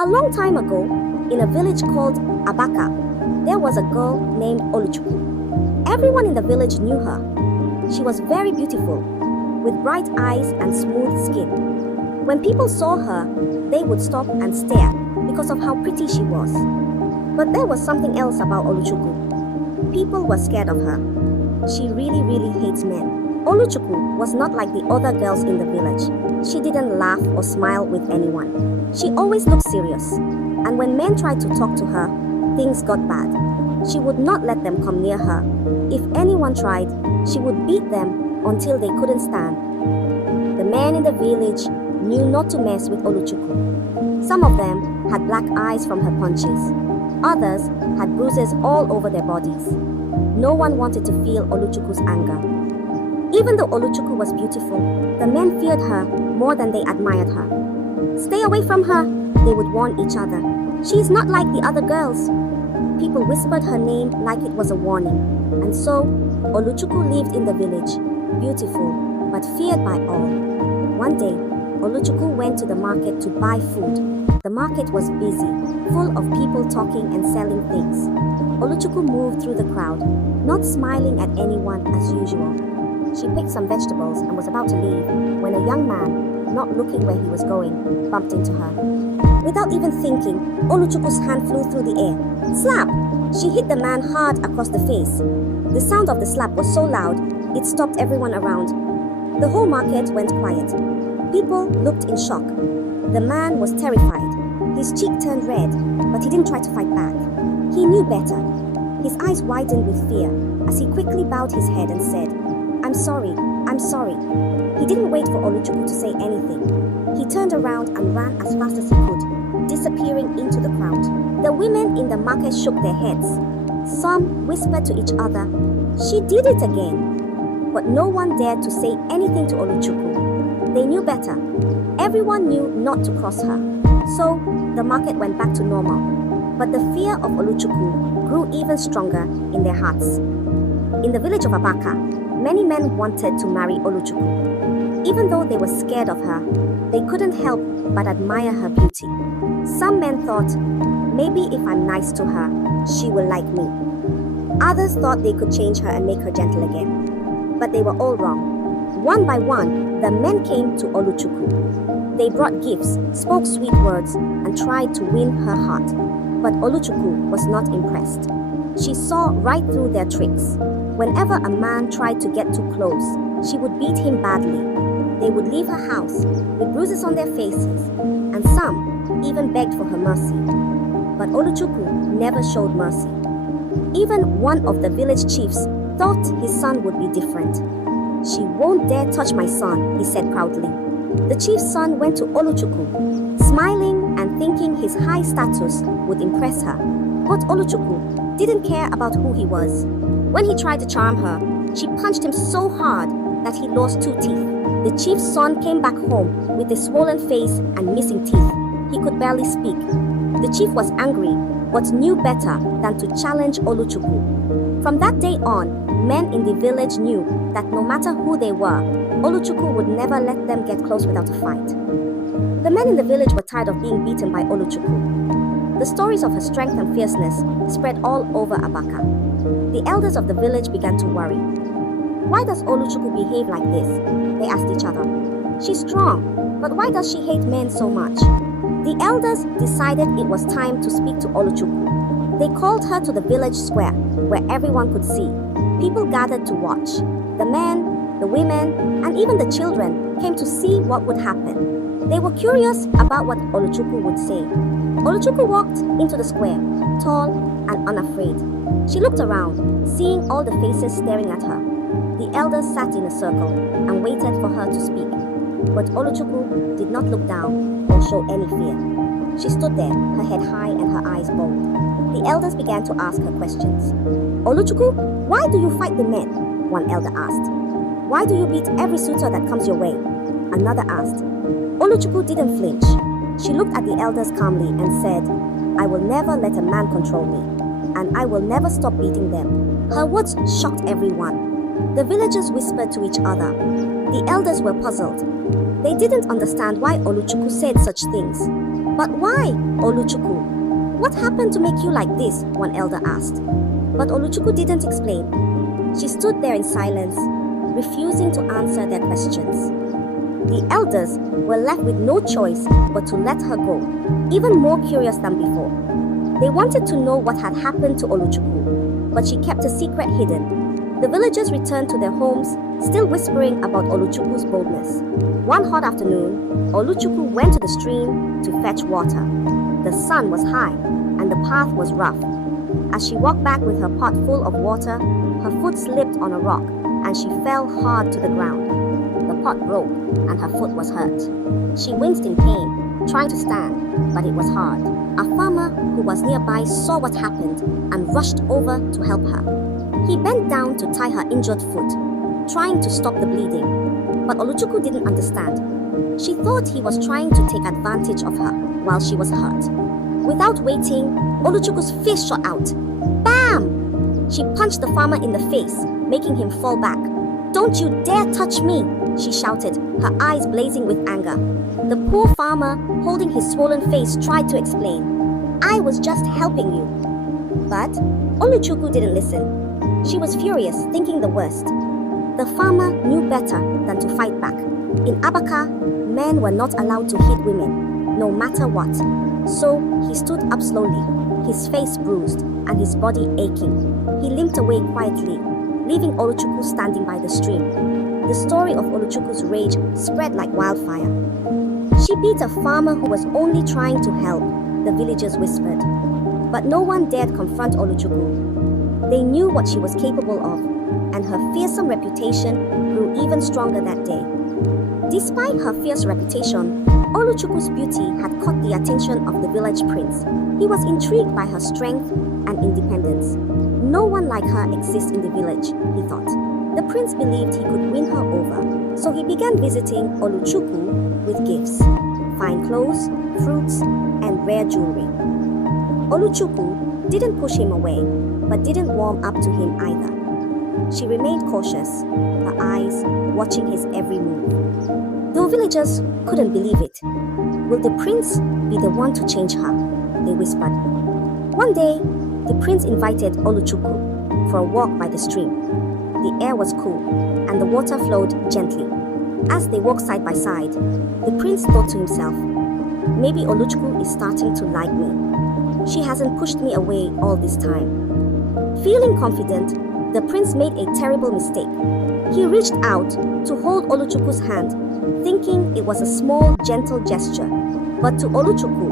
A long time ago, in a village called Abaka, there was a girl named Oluchukwu. Everyone in the village knew her. She was very beautiful, with bright eyes and smooth skin. When people saw her, they would stop and stare because of how pretty she was. But there was something else about Oluchukwu. People were scared of her. She really hates men. Oluchukwu was not like the other girls in the village. She didn't laugh or smile with anyone. She always looked serious, and when men tried to talk to her, things got bad. She would not let them come near her. If anyone tried, she would beat them until they couldn't stand. The men in the village knew not to mess with Oluchukwu. Some of them had black eyes from her punches. Others had bruises all over their bodies. No one wanted to feel Oluchukwu's anger. Even though Oluchukwu was beautiful, the men feared her more than they admired her. "Stay away from her," they would warn each other. "She is not like the other girls." People whispered her name like it was a warning. And so, Oluchukwu lived in the village, beautiful, but feared by all. One day, Oluchukwu went to the market to buy food. The market was busy, full of people talking and selling things. Oluchukwu moved through the crowd, not smiling at anyone as usual. She picked some vegetables and was about to leave when a young man, not looking where he was going, bumped into her. Without even thinking, Oluchukwu's hand flew through the air. Slap! She hit the man hard across the face. The sound of the slap was so loud, it stopped everyone around. The whole market went quiet. People looked in shock. The man was terrified. His cheek turned red, but he didn't try to fight back. He knew better. His eyes widened with fear as he quickly bowed his head and said, I'm sorry. He didn't wait for Oluchukwu to say anything. He turned around and ran as fast as he could, disappearing into the crowd. The women in the market shook their heads. Some whispered to each other, "She did it again." But no one dared to say anything to Oluchukwu. They knew better. Everyone knew not to cross her. So the market went back to normal. But the fear of Oluchukwu grew even stronger in their hearts. In the village of Abaka, many men wanted to marry Oluchukwu. Even though they were scared of her, they couldn't help but admire her beauty. Some men thought, maybe if I'm nice to her, she will like me. Others thought they could change her and make her gentle again. But they were all wrong. One by one, the men came to Oluchukwu. They brought gifts, spoke sweet words, and tried to win her heart. But Oluchukwu was not impressed. She saw right through their tricks. Whenever a man tried to get too close, she would beat him badly. They would leave her house with bruises on their faces, and some even begged for her mercy. But Oluchukwu never showed mercy. Even one of the village chiefs thought his son would be different. "She won't dare touch my son," he said proudly. The chief's son went to Oluchukwu, smiling and thinking his high status would impress her. But Oluchukwu didn't care about who he was. When he tried to charm her, she punched him so hard that he lost 2 teeth. The chief's son came back home with a swollen face and missing teeth. He could barely speak. The chief was angry, but knew better than to challenge Oluchukwu. From that day on, men in the village knew that no matter who they were, Oluchukwu would never let them get close without a fight. The men in the village were tired of being beaten by Oluchukwu. The stories of her strength and fierceness spread all over Abaka. The elders of the village began to worry. Why does Oluchukwu behave like this? They asked each other. She's strong, but why does she hate men so much? The elders decided it was time to speak to Oluchukwu. They called her to the village square, where everyone could see. People gathered to watch. The men, the women, and even the children came to see what would happen. They were curious about what Oluchukwu would say. Oluchukwu walked into the square, tall and unafraid. She looked around, seeing all the faces staring at her. The elders sat in a circle and waited for her to speak. But Oluchukwu did not look down or show any fear. She stood there, her head high and her eyes bold. The elders began to ask her questions. "Oluchukwu, why do you fight the men?" one elder asked. "Why do you beat every suitor that comes your way?" Another asked. Oluchukwu didn't flinch. She looked at the elders calmly and said, "I will never let a man control me, and I will never stop beating them." Her words shocked everyone. The villagers whispered to each other. The elders were puzzled. They didn't understand why Oluchukwu said such things. "But why, Oluchukwu? What happened to make you like this?" one elder asked. But Oluchukwu didn't explain. She stood there in silence, refusing to answer their questions. The elders were left with no choice but to let her go, even more curious than before. They wanted to know what had happened to Oluchukwu, but she kept a secret hidden. The villagers returned to their homes, still whispering about Oluchukwu's boldness. One hot afternoon, Oluchukwu went to the stream to fetch water. The sun was high, and the path was rough. As she walked back with her pot full of water, her foot slipped on a rock, and she fell hard to the ground. The pot broke, and her foot was hurt. She winced in pain, trying to stand, but it was hard. A farmer who was nearby saw what happened and rushed over to help her. He bent down to tie her injured foot, trying to stop the bleeding. But Oluchukwu didn't understand. She thought he was trying to take advantage of her while she was hurt. Without waiting, Oluchukwu's fist shot out. Bam! She punched the farmer in the face, making him fall back. "Don't you dare touch me!" she shouted, her eyes blazing with anger. The poor farmer, holding his swollen face, tried to explain. "I was just helping you." But Oluchukwu didn't listen. She was furious, thinking the worst. The farmer knew better than to fight back. In Abaka, men were not allowed to hit women, no matter what. So he stood up slowly, his face bruised and his body aching. He limped away quietly, leaving Oluchukwu standing by the stream. The story of Oluchukwu's rage spread like wildfire. "She beat a farmer who was only trying to help," the villagers whispered. But no one dared confront Oluchukwu. They knew what she was capable of, and her fearsome reputation grew even stronger that day. Despite her fierce reputation, Oluchukwu's beauty had caught the attention of the village prince. He was intrigued by her strength and independence. No one like her exists in the village, he thought. The prince believed he could win her over, so he began visiting Oluchukwu with gifts, fine clothes, fruits, and rare jewelry. Oluchukwu didn't push him away, but didn't warm up to him either. She remained cautious, her eyes watching his every move. The villagers couldn't believe it. "Will the prince be the one to change her?" they whispered. One day, the prince invited Oluchukwu for a walk by the stream. The air was cool, and the water flowed gently. As they walked side by side, the prince thought to himself, "Maybe Oluchukwu is starting to like me. She hasn't pushed me away all this time." Feeling confident, the prince made a terrible mistake. He reached out to hold Oluchukwu's hand, thinking it was a small, gentle gesture. But to Oluchukwu,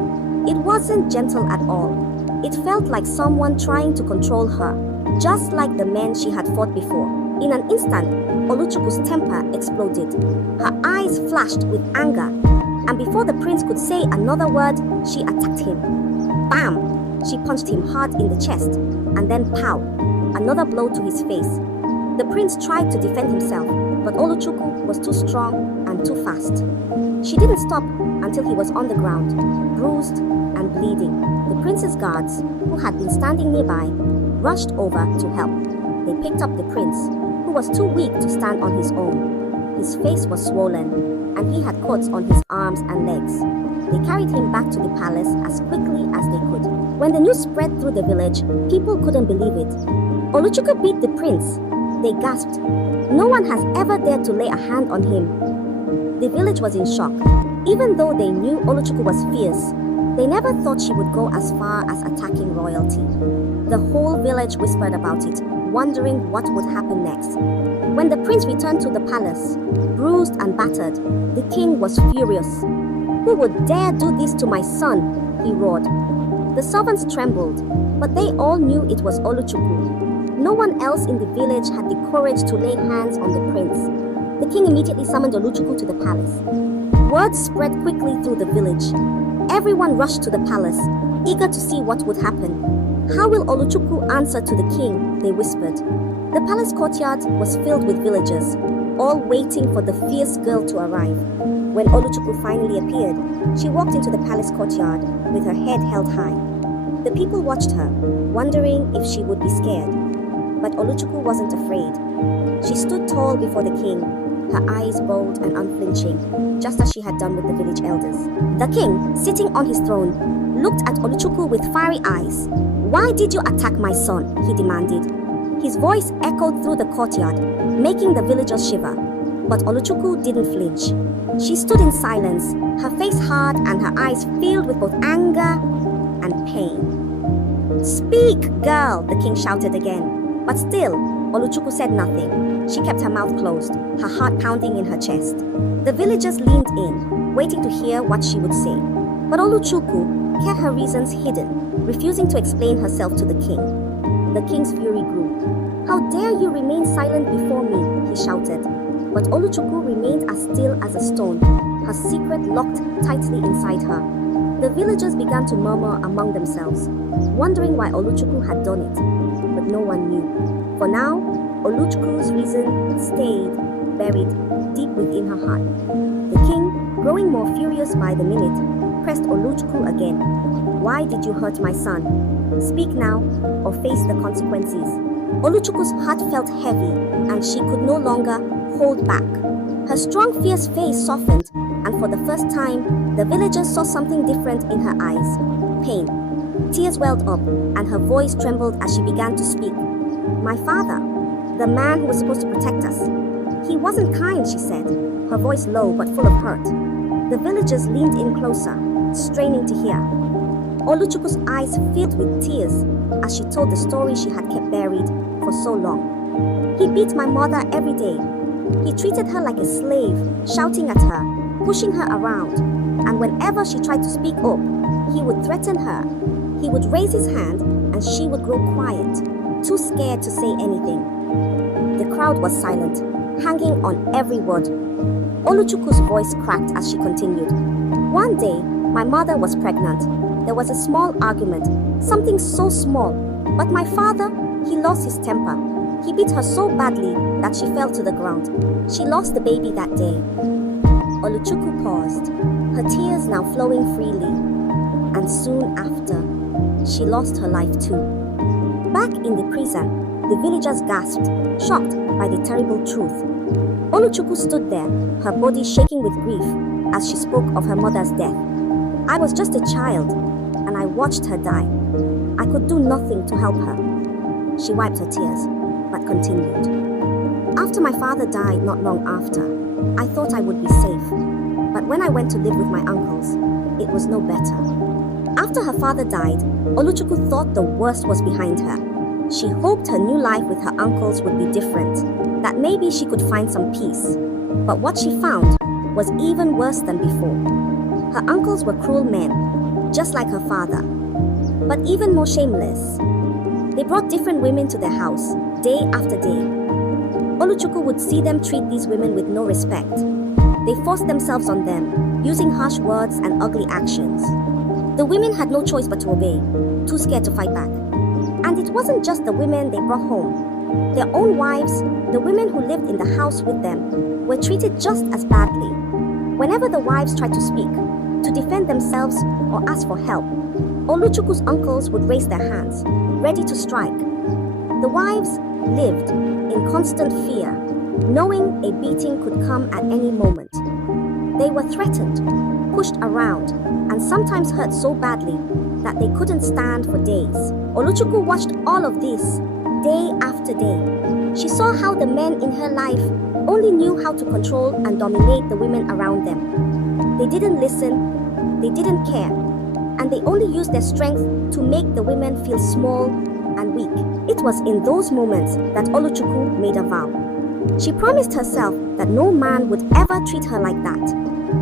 it wasn't gentle at all. It felt like someone trying to control her, just like the men she had fought before. In an instant, Oluchukwu's temper exploded. Her eyes flashed with anger, and before the prince could say another word, she attacked him. Bam! She punched him hard in the chest, and then pow! Another blow to his face. The prince tried to defend himself, but Oluchukwu was too strong and too fast. She didn't stop until he was on the ground, bruised and bleeding. The prince's guards, who had been standing nearby, rushed over to help. They picked up the prince, who was too weak to stand on his own. His face was swollen, and he had cuts on his arms and legs. They carried him back to the palace as quickly as they could. When the news spread through the village, people couldn't believe it. "Oluchukwu beat the prince," they gasped. "No one has ever dared to lay a hand on him." The village was in shock. Even though they knew Oluchukwu was fierce, they never thought she would go as far as attacking royalty. The whole village whispered about it, wondering what would happen next. When the prince returned to the palace, bruised and battered, the king was furious. "Who would dare do this to my son?" he roared. The servants trembled, but they all knew it was Oluchukwu. No one else in the village had the courage to lay hands on the prince. The king immediately summoned Oluchukwu to the palace. Word spread quickly through the village. Everyone rushed to the palace, eager to see what would happen. "How will Oluchukwu answer to the king?" they whispered. The palace courtyard was filled with villagers, all waiting for the fierce girl to arrive. When Oluchukwu finally appeared, she walked into the palace courtyard with her head held high. The people watched her, wondering if she would be scared. But Oluchukwu wasn't afraid. She stood tall before the king, her eyes bold and unflinching, just as she had done with the village elders. The king, sitting on his throne, looked at Oluchukwu with fiery eyes. "Why did you attack my son?" he demanded. His voice echoed through the courtyard, making the villagers shiver. But Oluchukwu didn't flinch. She stood in silence, her face hard and her eyes filled with both anger and pain. "Speak, girl," the king shouted again. But still, Oluchukwu said nothing. She kept her mouth closed, her heart pounding in her chest. The villagers leaned in, waiting to hear what she would say. But Oluchukwu kept her reasons hidden, refusing to explain herself to the king. The king's fury grew. "How dare you remain silent before me?" he shouted. But Oluchukwu remained as still as a stone, her secret locked tightly inside her. The villagers began to murmur among themselves, wondering why Oluchukwu had done it. But no one knew. For now, Oluchukwu's reason stayed buried deep within her heart. The king, growing more furious by the minute, pressed Oluchukwu again. "Why did you hurt my son? Speak now or face the consequences." Oluchukwu's heart felt heavy and she could no longer hold back. Her strong, fierce face softened, and for the first time, the villagers saw something different in her eyes. Pain. Tears welled up, and her voice trembled as she began to speak. "My father, the man who was supposed to protect us. He wasn't kind," she said, her voice low but full of hurt. The villagers leaned in closer, straining to hear. Oluchukwu's eyes filled with tears as she told the story she had kept buried for so long. "He beat my mother every day. He treated her like a slave, shouting at her, pushing her around, and whenever she tried to speak up, he would threaten her. He would raise his hand and she would grow quiet, too scared to say anything." The crowd was silent, hanging on every word. Oluchukwu's voice cracked as she continued. "One day, my mother was pregnant. There was a small argument, something so small, but my father, he lost his temper. He beat her so badly that she fell to the ground. She lost the baby that day." Oluchukwu paused, her tears now flowing freely. And soon after, she lost her life too. Back in the prison, the villagers gasped, shocked by the terrible truth. Oluchukwu stood there, her body shaking with grief as she spoke of her mother's death. "I was just a child, and I watched her die. I could do nothing to help her." She wiped her tears, but continued. "After my father died not long after, I thought I would be safe. But when I went to live with my uncles, it was no better." After her father died, Oluchukwu thought the worst was behind her. She hoped her new life with her uncles would be different, that maybe she could find some peace. But what she found was even worse than before. Her uncles were cruel men, just like her father, but even more shameless. They brought different women to their house, day after day. Oluchukwu would see them treat these women with no respect. They forced themselves on them, using harsh words and ugly actions. The women had no choice but to obey, too scared to fight back. And it wasn't just the women they brought home. Their own wives, the women who lived in the house with them, were treated just as badly. Whenever the wives tried to speak, to defend themselves or ask for help, Oluchukwu's uncles would raise their hands, ready to strike. The wives lived in constant fear, knowing a beating could come at any moment. They were threatened, pushed around, and sometimes hurt so badly that they couldn't stand for days. Oluchukwu watched all of this, day after day. She saw how the men in her life only knew how to control and dominate the women around them. They didn't listen, they didn't care, and they only used their strength to make the women feel small and weak. It was in those moments that Oluchukwu made a vow. She promised herself that no man would ever treat her like that.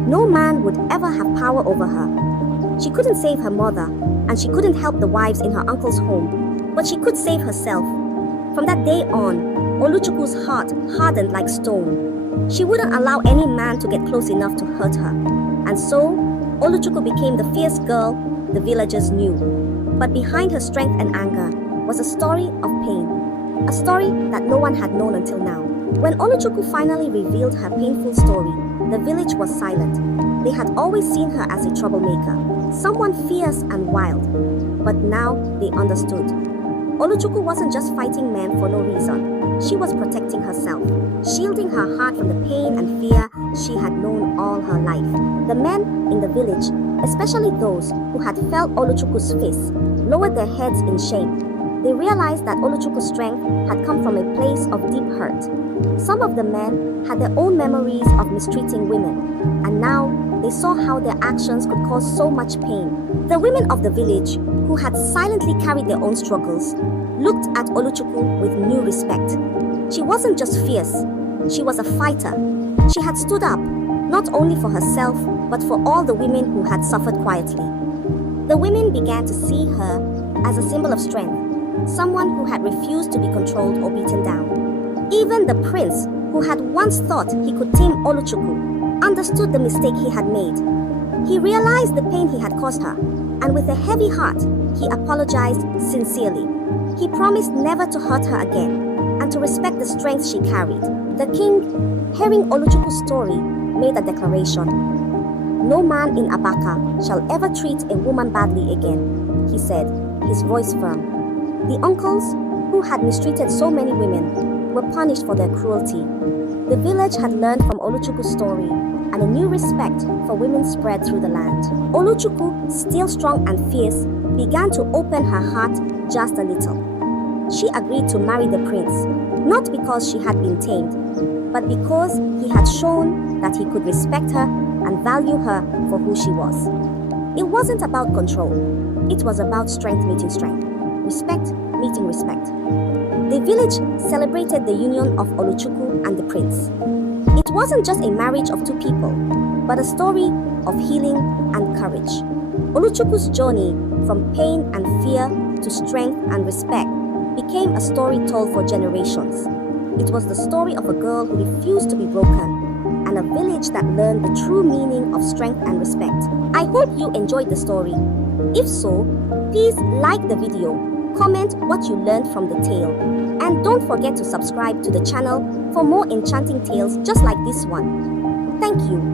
No man would ever have power over her. She couldn't save her mother, and she couldn't help the wives in her uncle's home, but she could save herself. From that day on, Oluchukwu's heart hardened like stone. She wouldn't allow any man to get close enough to hurt her. And so, Oluchukwu became the fierce girl the villagers knew. But behind her strength and anger was a story of pain, a story that no one had known until now. When Oluchukwu finally revealed her painful story, the village was silent. They had always seen her as a troublemaker, someone fierce and wild. But now they understood. Oluchukwu wasn't just fighting men for no reason. She was protecting herself, shielding her heart from the pain and fear she had known all her life. The men in the village, especially those who had felt Oluchukwu's face, lowered their heads in shame. They realized that Oluchukwu's strength had come from a place of deep hurt. Some of the men had their own memories of mistreating women, and now they saw how their actions could cause so much pain. The women of the village, who had silently carried their own struggles, looked at Oluchukwu with new respect. She wasn't just fierce, she was a fighter. She had stood up, not only for herself, but for all the women who had suffered quietly. The women began to see her as a symbol of strength, someone who had refused to be controlled or beaten down. Even the prince, who had once thought he could tame Oluchukwu, understood the mistake he had made. He realized the pain he had caused her, and with a heavy heart, he apologized sincerely. He promised never to hurt her again, and to respect the strength she carried. The king, hearing Oluchukwu's story, made a declaration. "No man in Abaka shall ever treat a woman badly again," he said, his voice firm. The uncles, who had mistreated so many women, were punished for their cruelty. The village had learned from Oluchukwu's story, and a new respect for women spread through the land. Oluchukwu, still strong and fierce, began to open her heart just a little. She agreed to marry the prince, not because she had been tamed, but because he had shown that he could respect her and value her for who she was. It wasn't about control, it was about strength meeting strength, respect meeting respect. The village celebrated the union of Oluchukwu and the prince. It wasn't just a marriage of two people, but a story of healing and courage. Oluchukwu's journey from pain and fear to strength and respect became a story told for generations. It was the story of a girl who refused to be broken, and a village that learned the true meaning of strength and respect. I hope you enjoyed the story. If so, please like the video, comment what you learned from the tale, and don't forget to subscribe to the channel for more enchanting tales just like this one. Thank you.